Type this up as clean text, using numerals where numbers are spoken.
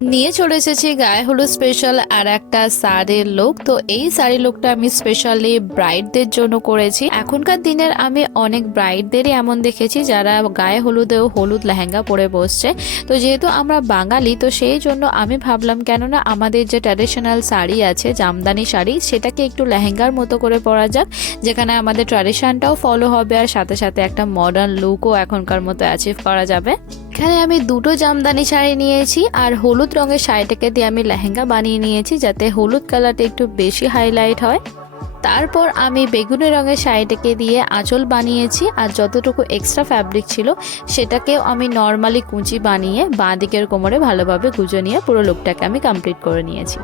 নিয়ে চলে এসেছি গায়ে হলুদ স্পেশাল আর একটা শাড়ির লুক। তো এই শাড়ি লুকটা আমি স্পেশালি ব্রাইডদের জন্য করেছি। এখনকার দিনের আমি অনেক ব্রাইডদেরই এমন দেখেছি যারা গায়ে হলুদেও হলুদ লেহেঙ্গা পরে বসছে। তো যেহেতু আমরা বাঙালি, তো সেই জন্য আমি ভাবলাম কেননা আমাদের যে ট্র্যাডিশনাল শাড়ি আছে, জামদানি শাড়ি, সেটাকে একটু লেহেঙ্গার মতো করে পরা যাক, যেখানে আমাদের ট্র্যাডিশনটাও ফলো হবে আর সাথে সাথে একটা মডার্ন লুকও এখনকার মতো অ্যাচিভ করা যাবে। এখানে আমি দুটো জামদানি শাড়ি নিয়েছি আর হলুদ রঙের শাড়িটাকে দিয়ে আমি লেহেঙ্গা বানিয়ে নিয়েছি, যাতে হলুদ কালারটা একটু বেশি হাইলাইট হয়। তারপর আমি বেগুনি রঙের শাড়িটাকে দিয়ে আঁচল বানিয়েছি, আর যতটুকু এক্সট্রা ফ্যাব্রিক ছিল সেটাকেও আমি নর্মালি কুঁচি বানিয়ে বাঁ দিকের কোমরে ভালোভাবে গুঁজে নিয়ে পুরো লুকটাকে আমি কমপ্লিট করে নিয়েছি।